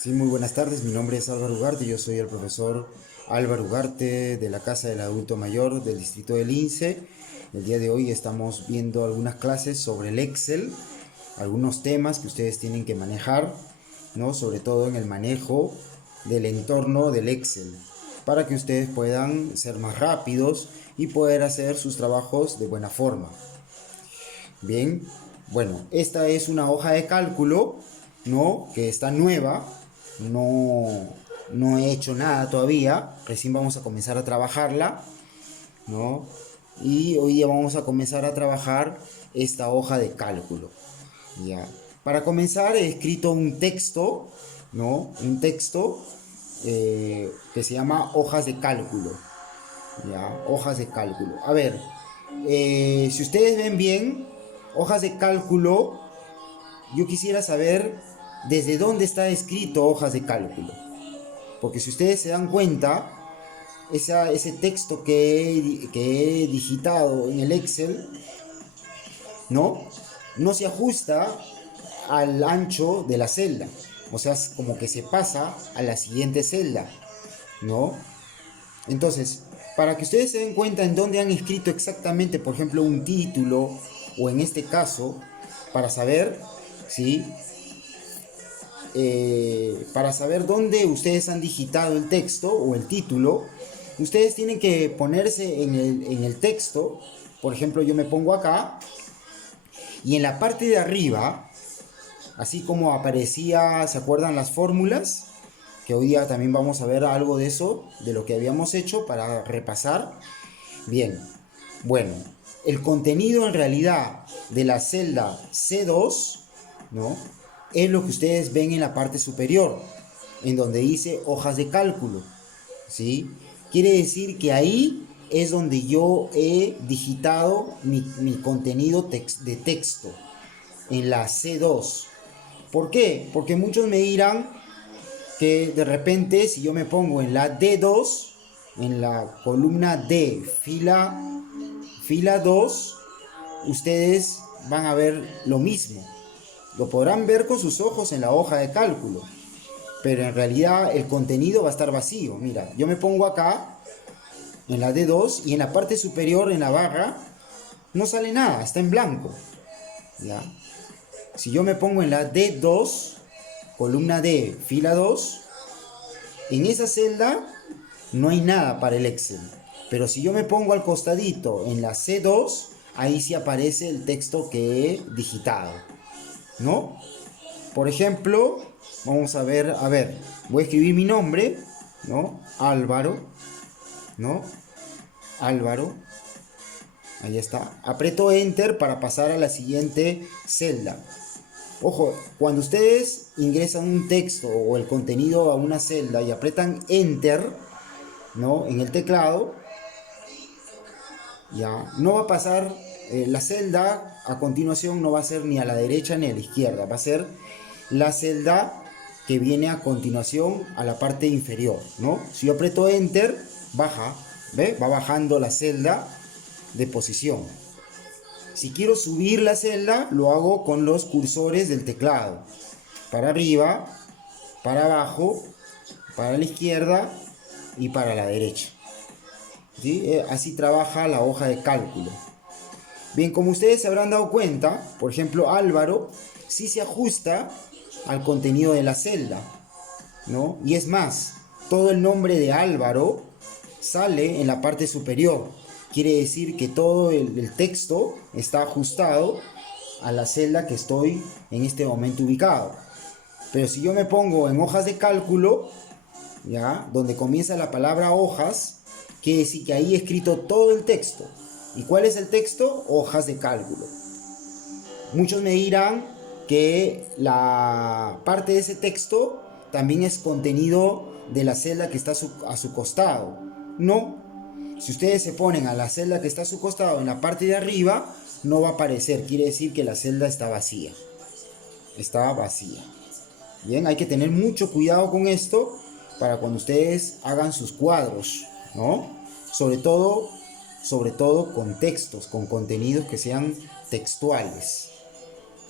Sí, muy buenas tardes. Mi nombre es Álvaro Ugarte. Yo soy el profesor Álvaro Ugarte de la Casa del Adulto Mayor del Distrito del INSE. El día de hoy estamos viendo algunas clases sobre el Excel, algunos temas que ustedes tienen que manejar, ¿no? Sobre todo en el manejo del entorno del Excel, para que ustedes puedan ser más rápidos y poder hacer sus trabajos de buena forma. Bien, bueno, esta es una hoja de cálculo, ¿no? Que está nueva, no, no he hecho nada todavía, recién vamos a comenzar a trabajarla, ¿no? Y hoy día vamos a comenzar a trabajar esta hoja de cálculo, ¿ya? Para comenzar he escrito un texto, ¿no? Un texto que se llama hojas de cálculo, ¿ya? Hojas de cálculo. A ver, si ustedes ven bien, hojas de cálculo, yo quisiera saber desde dónde está escrito hojas de cálculo. Porque si ustedes se dan cuenta, ese texto que he digitado en el Excel, ¿no? No se ajusta al ancho de la celda. O sea, es como que se pasa a la siguiente celda, ¿no? Entonces, para que ustedes se den cuenta en dónde han escrito exactamente, por ejemplo, un título, o en este caso, para saber, ¿sí? Para saber dónde ustedes han digitado el texto o el título, ustedes tienen que ponerse en el texto. Por ejemplo, yo me pongo acá y en la parte de arriba, así como aparecía, ¿se acuerdan las fórmulas? Que hoy día también vamos a ver algo de eso, de lo que habíamos hecho para repasar. Bien, bueno, el contenido en realidad de la celda C2, ¿no? Es lo que ustedes ven en la parte superior, en donde dice hojas de cálculo, ¿sí? Quiere decir que ahí es donde yo he digitado mi contenido de texto, en la C2. ¿Por qué? Porque muchos me dirán que de repente si yo me pongo en la D2, en la columna D, fila 2, ustedes van a ver lo mismo. Lo podrán ver con sus ojos en la hoja de cálculo, pero en realidad el contenido va a estar vacío. Mira, yo me pongo acá en la D2 y en la parte superior, en la barra, no sale nada, está en blanco. ¿Ya? Si yo me pongo en la D2, columna D, fila 2, en esa celda no hay nada para el Excel. Pero si yo me pongo al costadito en la C2, ahí sí aparece el texto que he digitado, ¿no? Por ejemplo, vamos a ver, voy a escribir mi nombre, ¿no? Álvaro, ¿no? Álvaro, ahí está. Aprieto Enter para pasar a la siguiente celda. Ojo, cuando ustedes ingresan un texto o el contenido a una celda y aprietan Enter, ¿no? En el teclado, ya, no va a pasar la celda a continuación, no va a ser ni a la derecha ni a la izquierda, va a ser la celda que viene a continuación a la parte inferior, ¿no? Si yo aprieto Enter, baja, ¿ve? Va bajando la celda de posición. Si quiero subir la celda, lo hago con los cursores del teclado. Para arriba, para abajo, para la izquierda y para la derecha. ¿Sí? Así trabaja la hoja de cálculo. Bien, como ustedes se habrán dado cuenta, por ejemplo, Álvaro sí se ajusta al contenido de la celda, ¿no? Y es más, todo el nombre de Álvaro sale en la parte superior. Quiere decir que todo el texto está ajustado a la celda que estoy en este momento ubicado. Pero si yo me pongo en hojas de cálculo, ¿ya? Donde comienza la palabra hojas, quiere decir que ahí he escrito todo el texto. ¿Y cuál es el texto? Hojas de cálculo. Muchos me dirán que la parte de ese texto también es contenido de la celda que está a su costado. No. Si ustedes se ponen a la celda que está a su costado en la parte de arriba, no va a aparecer. Quiere decir que la celda está vacía. Está vacía. Bien, hay que tener mucho cuidado con esto para cuando ustedes hagan sus cuadros, ¿no? Sobre todo con textos, con contenidos que sean textuales.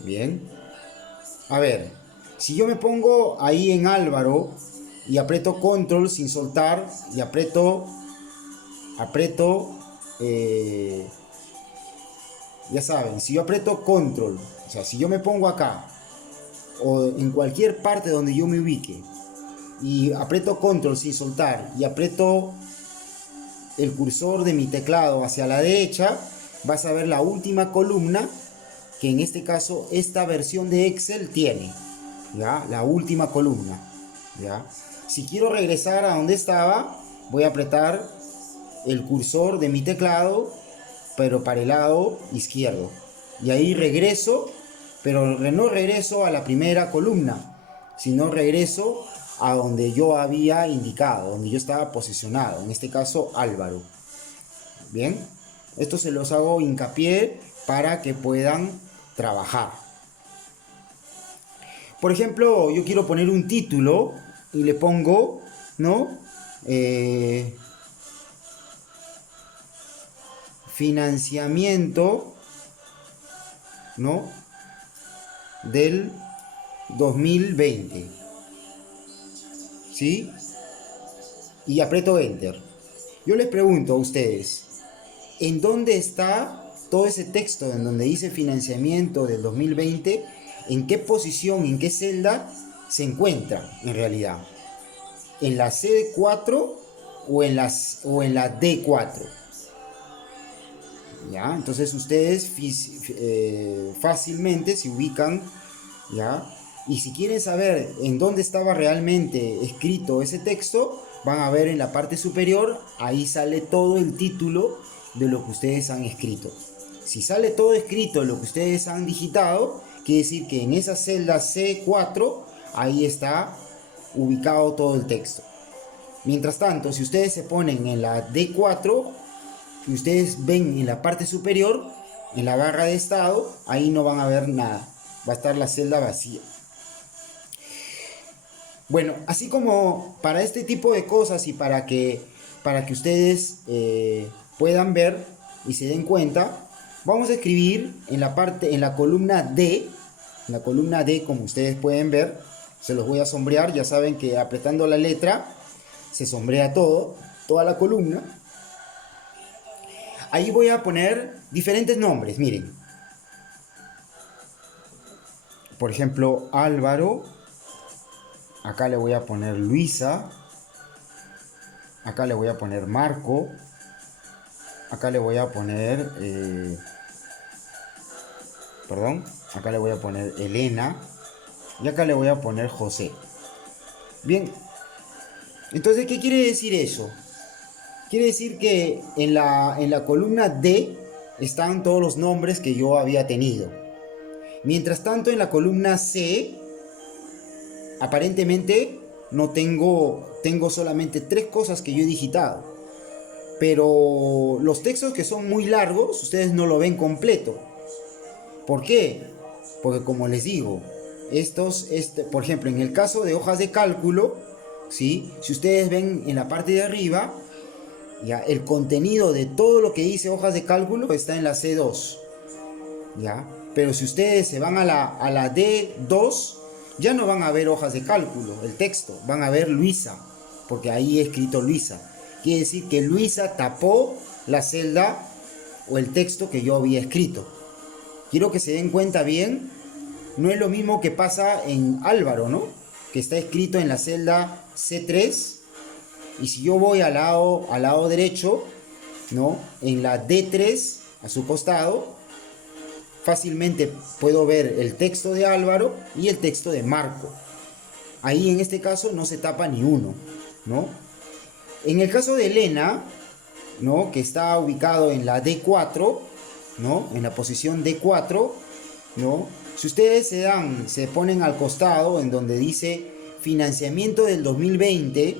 Bien. A ver. Si yo me pongo ahí en Álvaro y aprieto control sin soltar y aprieto, eh, ya saben, si yo aprieto control, o sea, si yo me pongo acá o en cualquier parte donde yo me ubique y aprieto control sin soltar y aprieto el cursor de mi teclado hacia la derecha, vas a ver la última columna que en este caso esta versión de Excel tiene, ¿ya? La última columna, ¿ya? Si quiero regresar a donde estaba, voy a apretar el cursor de mi teclado, pero para el lado izquierdo. Y ahí regreso, pero no regreso a la primera columna, sino regreso a donde yo había indicado, donde yo estaba posicionado, en este caso Álvaro. Bien, esto se los hago hincapié para que puedan trabajar. Por ejemplo, yo quiero poner un título y le pongo, ¿no? Financiamiento, ¿no? Del 2020. ¿Sí? Y aprieto Enter. Yo les pregunto a ustedes, ¿en dónde está todo ese texto en donde dice financiamiento del 2020? ¿En qué posición, en qué celda se encuentra en realidad? ¿En la C4 o en la D4? ¿Ya? Entonces ustedes fácilmente se ubican, ¿ya? Y si quieren saber en dónde estaba realmente escrito ese texto, van a ver en la parte superior, ahí sale todo el título de lo que ustedes han escrito. Si sale todo escrito lo que ustedes han digitado, quiere decir que en esa celda C4, ahí está ubicado todo el texto. Mientras tanto, si ustedes se ponen en la D4, y ustedes ven en la parte superior, en la barra de estado, ahí no van a ver nada. Va a estar la celda vacía. Bueno, así como para este tipo de cosas y para que ustedes puedan ver y se den cuenta, vamos a escribir en la columna D, como ustedes pueden ver, se los voy a sombrear. Ya saben que apretando la letra se sombrea toda la columna. Ahí voy a poner diferentes nombres, miren. Por ejemplo, Álvaro. Acá le voy a poner Luisa. Acá le voy a poner Marco. Acá le voy a poner... acá le voy a poner Elena. Y acá le voy a poner José. Bien. Entonces, ¿qué quiere decir eso? Quiere decir que en la columna D están todos los nombres que yo había tenido. Mientras tanto, en la columna C, aparentemente no tengo solamente 3 cosas que yo he digitado. Pero los textos que son muy largos, ustedes no lo ven completo. ¿Por qué? Porque como les digo, por ejemplo, en el caso de hojas de cálculo, ¿sí? Si ustedes ven en la parte de arriba, ¿ya? El contenido de todo lo que dice hojas de cálculo está en la C2, ¿ya? Pero si ustedes se van a la D2, ya no van a ver hojas de cálculo, el texto, van a ver Luisa, porque ahí he escrito Luisa. Quiere decir que Luisa tapó la celda o el texto que yo había escrito. Quiero que se den cuenta bien, no es lo mismo que pasa en Álvaro, ¿no? Que está escrito en la celda C3. Y si yo voy al lado derecho, ¿no? En la D3, a su costado, fácilmente puedo ver el texto de Álvaro y el texto de Marco. Ahí en este caso no se tapa ni uno, ¿no? En el caso de Elena, ¿no? Que está ubicado en la D4, ¿no? En la posición D4, ¿no? Si ustedes se ponen al costado en donde dice financiamiento del 2020,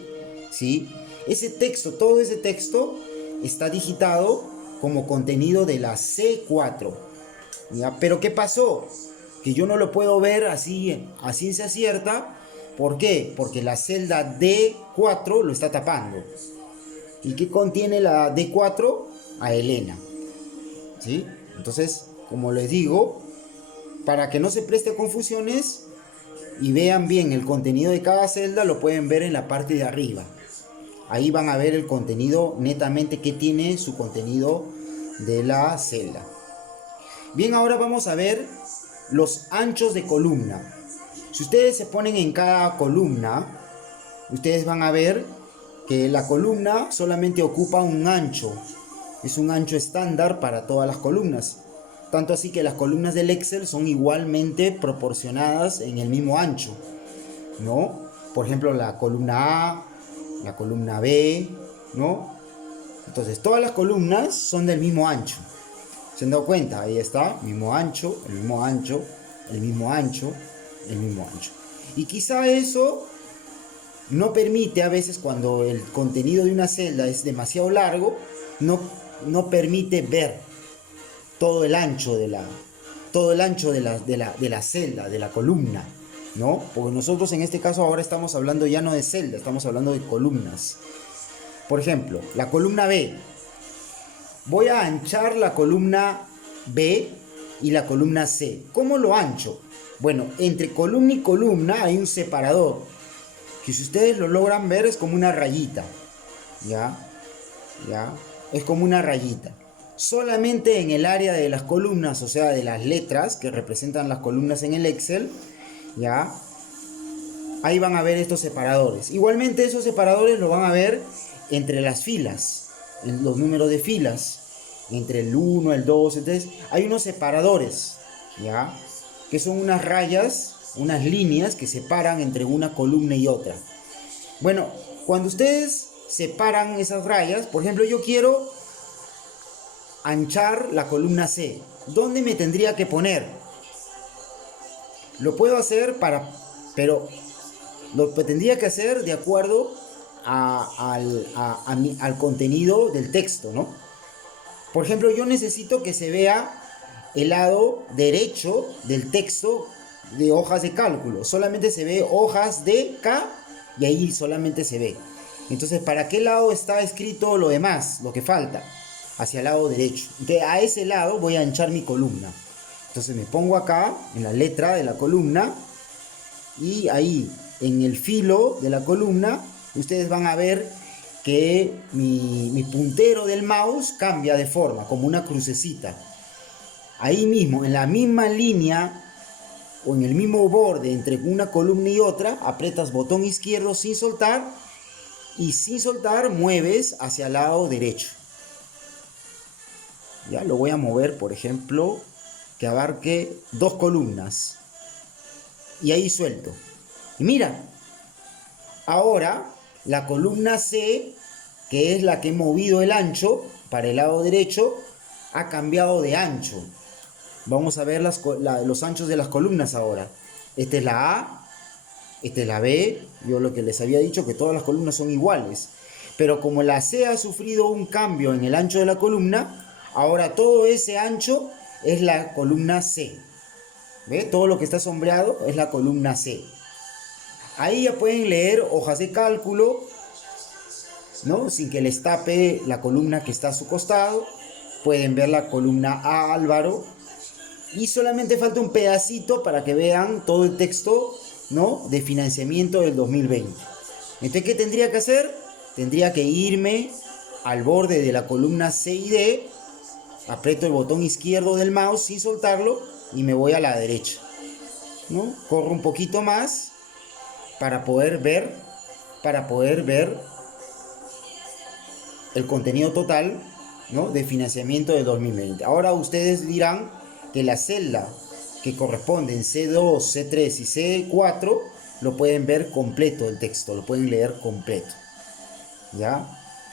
¿sí? Ese texto, todo ese texto está digitado como contenido de la C4, ¿ya? Pero ¿qué pasó? Que yo no lo puedo ver así a ciencia cierta. ¿Por qué? Porque la celda D4 lo está tapando. ¿Y qué contiene la D4? A Elena, ¿sí? Entonces, como les digo, para que no se preste confusiones, y vean bien el contenido de cada celda, lo pueden ver en la parte de arriba. Ahí van a ver el contenido netamente que tiene su contenido de la celda. Bien, ahora vamos a ver los anchos de columna. Si ustedes se ponen en cada columna, ustedes van a ver que la columna solamente ocupa un ancho. Es un ancho estándar para todas las columnas. Tanto así que las columnas del Excel son igualmente proporcionadas en el mismo ancho, ¿no? Por ejemplo, la columna A, la columna B, ¿no? Entonces, todas las columnas son del mismo ancho. ¿Se han dado cuenta? Ahí está, mismo ancho, el mismo ancho, el mismo ancho, el mismo ancho. Y quizá eso no permite a veces, cuando el contenido de una celda es demasiado largo, no permite ver todo el ancho de la celda, de la columna, ¿no? Porque nosotros en este caso ahora estamos hablando ya no de celda, estamos hablando de columnas. Por ejemplo, la columna B. Voy a anchar la columna B y la columna C. ¿Cómo lo ancho? Bueno, entre columna y columna hay un separador, que si ustedes lo logran ver es como una rayita, ¿ya? Es como una rayita. Solamente en el área de las columnas, o sea, de las letras que representan las columnas en el Excel, ¿ya? Ahí van a ver estos separadores. Igualmente esos separadores lo van a ver entre las filas, en los números de filas, entre el 1, el 2, el 3. Hay unos separadores, ¿ya? Que son unas rayas, unas líneas que separan entre una columna y otra. Bueno, cuando ustedes separan esas rayas, por ejemplo, yo quiero anchar la columna C. ¿Dónde me tendría que poner? Lo puedo hacer pero lo tendría que hacer de acuerdo al contenido del texto, ¿no? Por ejemplo, yo necesito que se vea el lado derecho del texto de hojas de cálculo. Solamente se ve hojas de K y ahí solamente se ve. Entonces, ¿para qué lado está escrito lo demás, lo que falta? Hacia el lado derecho. Entonces, a ese lado voy a anchar mi columna. Entonces me pongo acá en la letra de la columna y ahí en el filo de la columna ustedes van a ver que mi puntero del mouse cambia de forma, como una crucecita. Ahí mismo, en la misma línea o en el mismo borde entre una columna y otra, aprietas botón izquierdo sin soltar y sin soltar mueves hacia el lado derecho. Ya lo voy a mover, por ejemplo, que abarque 2 columnas. Y ahí suelto. Y mira, ahora la columna C, que es la que he movido el ancho para el lado derecho, ha cambiado de ancho. Vamos a ver los anchos de las columnas ahora. Esta es la A, esta es la B. Yo lo que les había dicho, que todas las columnas son iguales. Pero como la C ha sufrido un cambio en el ancho de la columna, ahora todo ese ancho es la columna C. ¿Ve? Todo lo que está sombreado es la columna C. Ahí ya pueden leer hojas de cálculo, ¿no? Sin que les tape la columna que está a su costado. Pueden ver la columna A Álvaro. Y solamente falta un pedacito para que vean todo el texto, ¿no?, de financiamiento del 2020. Entonces, ¿qué tendría que hacer? Tendría que irme al borde de la columna C y D, aprieto el botón izquierdo del mouse sin soltarlo y me voy a la derecha, ¿no? Corro un poquito más para poder ver el contenido total, ¿no?, de financiamiento del 2020. Ahora ustedes dirán que la celda que corresponde en C2, C3 y C4 lo pueden ver completo el texto, lo pueden leer completo, ¿ya?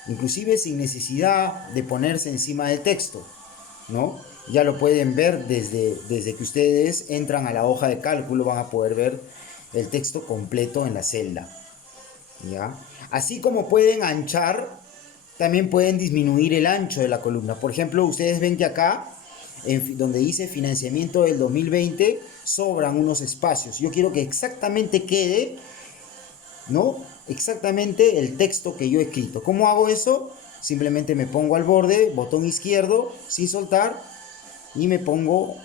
Inclusive sin necesidad de ponerse encima del texto, ¿no? Ya lo pueden ver desde que ustedes entran a la hoja de cálculo, van a poder ver el texto completo en la celda, ¿ya? Así como pueden anchar, también pueden disminuir el ancho de la columna. Por ejemplo, ustedes ven que acá, donde dice financiamiento del 2020, sobran unos espacios. Yo quiero que exactamente quede, ¿no?, exactamente el texto que yo he escrito. ¿Cómo hago eso? Simplemente me pongo al borde, botón izquierdo, sin soltar, y me pongo,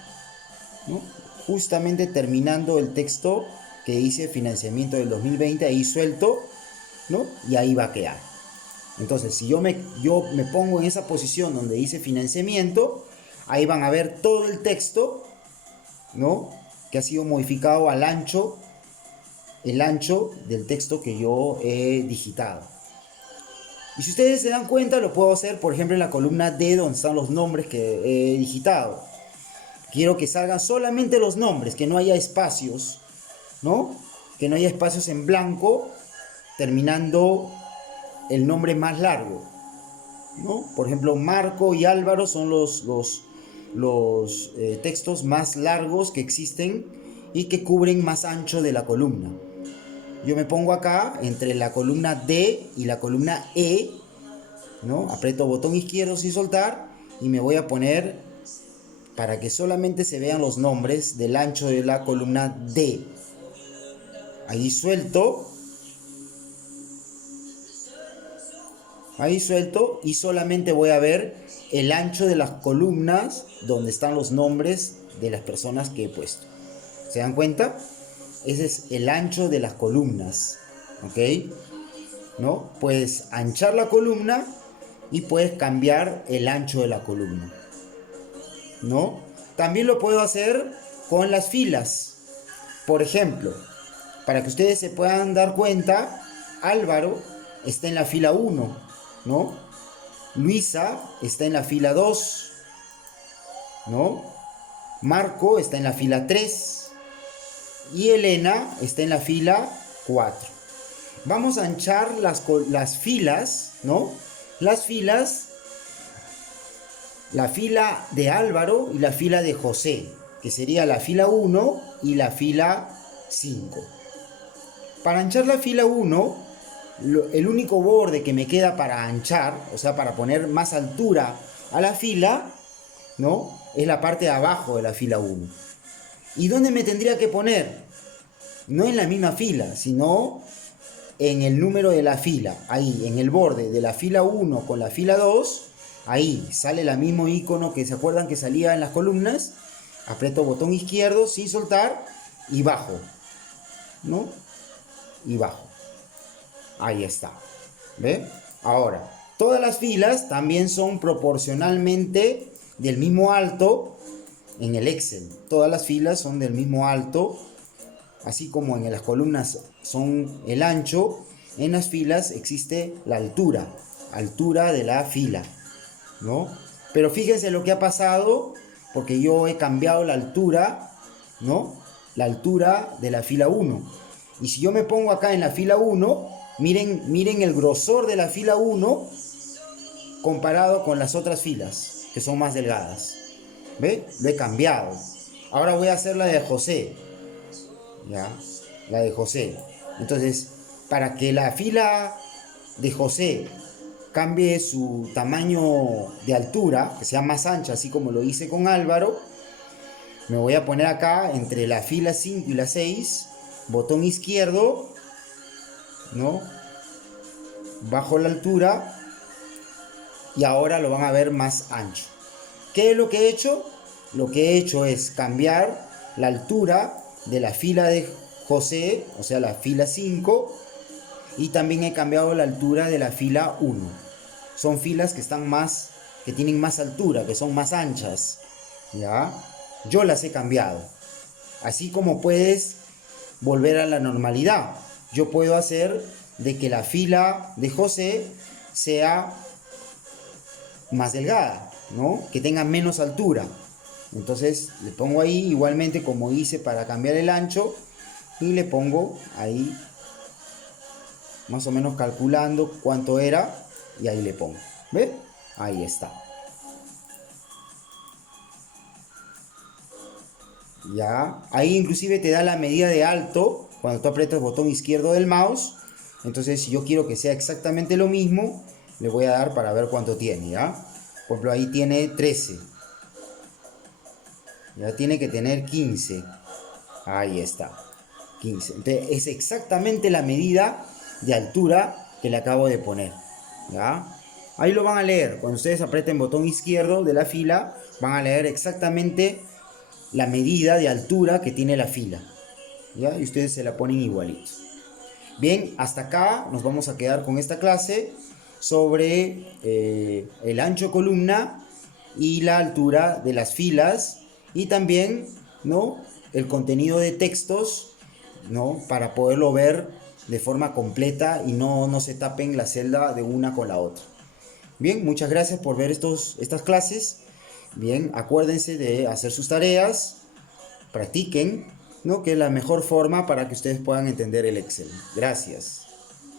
¿no?, justamente terminando el texto que dice financiamiento del 2020, ahí suelto, ¿no? Y ahí va a quedar. Entonces, si yo me pongo en esa posición donde dice financiamiento, ahí van a ver todo el texto, ¿no? Que ha sido modificado al ancho, el ancho del texto que yo he digitado. Y si ustedes se dan cuenta, lo puedo hacer, por ejemplo, en la columna D, donde están los nombres que he digitado. Quiero que salgan solamente los nombres, que no haya espacios, ¿no? Que no haya espacios en blanco, terminando el nombre más largo, ¿no? Por ejemplo, Marco y Álvaro son los textos más largos que existen y que cubren más ancho de la columna. Yo me pongo acá entre la columna D y la columna E, ¿no? Aprieto botón izquierdo sin soltar y me voy a poner para que solamente se vean los nombres del ancho de la columna D. Ahí suelto. Ahí suelto y solamente voy a ver el ancho de las columnas donde están los nombres de las personas que he puesto. ¿Se dan cuenta? Ese es el ancho de las columnas, ¿ok? ¿No? Puedes anchar la columna y puedes cambiar el ancho de la columna, ¿no? También lo puedo hacer con las filas. Por ejemplo, para que ustedes se puedan dar cuenta, Álvaro está en la fila 1, ¿no? Luisa está en la fila 2, ¿no? Marco está en la fila 3 y Elena está en la fila 4. Vamos a anchar las filas, ¿no? Las filas, la fila de Álvaro y la fila de José, que sería la fila 1 y la fila 5. Para anchar la fila 1, el único borde que me queda para anchar, o sea, para poner más altura a la fila, ¿no? Es la parte de abajo de la fila 1. ¿Y dónde me tendría que poner? No en la misma fila, sino en el número de la fila. Ahí, en el borde de la fila 1 con la fila 2, ahí sale el mismo icono que se acuerdan que salía en las columnas. Aprieto botón izquierdo sin soltar y bajo, ¿no? Y bajo. Ahí está. ¿Ve? Ahora, todas las filas también son proporcionalmente del mismo alto en el Excel. Todas las filas son del mismo alto, así como en las columnas son el ancho, en las filas existe la altura de la fila, ¿no? Pero fíjense lo que ha pasado, porque yo he cambiado la altura, ¿no? La altura de la fila 1. Y si yo me pongo acá en la fila 1, miren el grosor de la fila 1 comparado con las otras filas, que son más delgadas. ¿Ve? Lo he cambiado. Ahora voy a hacer la de José. ¿Ya? La de José. Entonces, para que la fila de José cambie su tamaño de altura, que sea más ancha, así como lo hice con Álvaro, me voy a poner acá entre la fila 5 y la 6, botón izquierdo, ¿no? Bajo la altura y ahora lo van a ver más ancho. ¿Qué es lo que he hecho? Lo que he hecho es cambiar la altura de la fila de José, o sea, la fila 5, y también he cambiado la altura de la fila 1. Son filas que están más, que tienen más altura, que son más anchas, ¿ya? Yo las he cambiado. Así como puedes volver a la normalidad, yo puedo hacer de que la fila de José sea más delgada, ¿no? Que tenga menos altura. Entonces le pongo ahí igualmente como hice para cambiar el ancho y le pongo ahí más o menos calculando cuánto era y ahí le pongo. ¿Ve? Ahí está. Ya, ahí inclusive te da la medida de alto cuando tú aprietas el botón izquierdo del mouse. Entonces si yo quiero que sea exactamente lo mismo, le voy a dar para ver cuánto tiene, ¿ya? Por ejemplo, ahí tiene 13. Ya tiene que tener 15. Ahí está. 15. Entonces es exactamente la medida de altura que le acabo de poner. ¿Ya? Ahí lo van a leer. Cuando ustedes aprieten botón izquierdo de la fila, van a leer exactamente la medida de altura que tiene la fila. ¿ya? Y ustedes se la ponen igualito. Bien, hasta acá nos vamos a quedar con esta clase sobre el ancho columna y la altura de las filas y también, ¿no?, el contenido de textos, ¿no?, para poderlo ver de forma completa y no se tapen la celda de una con la otra. Bien, muchas gracias por ver estas clases. Bien, acuérdense de hacer sus tareas, practiquen, ¿no?, que es la mejor forma para que ustedes puedan entender el Excel. Gracias.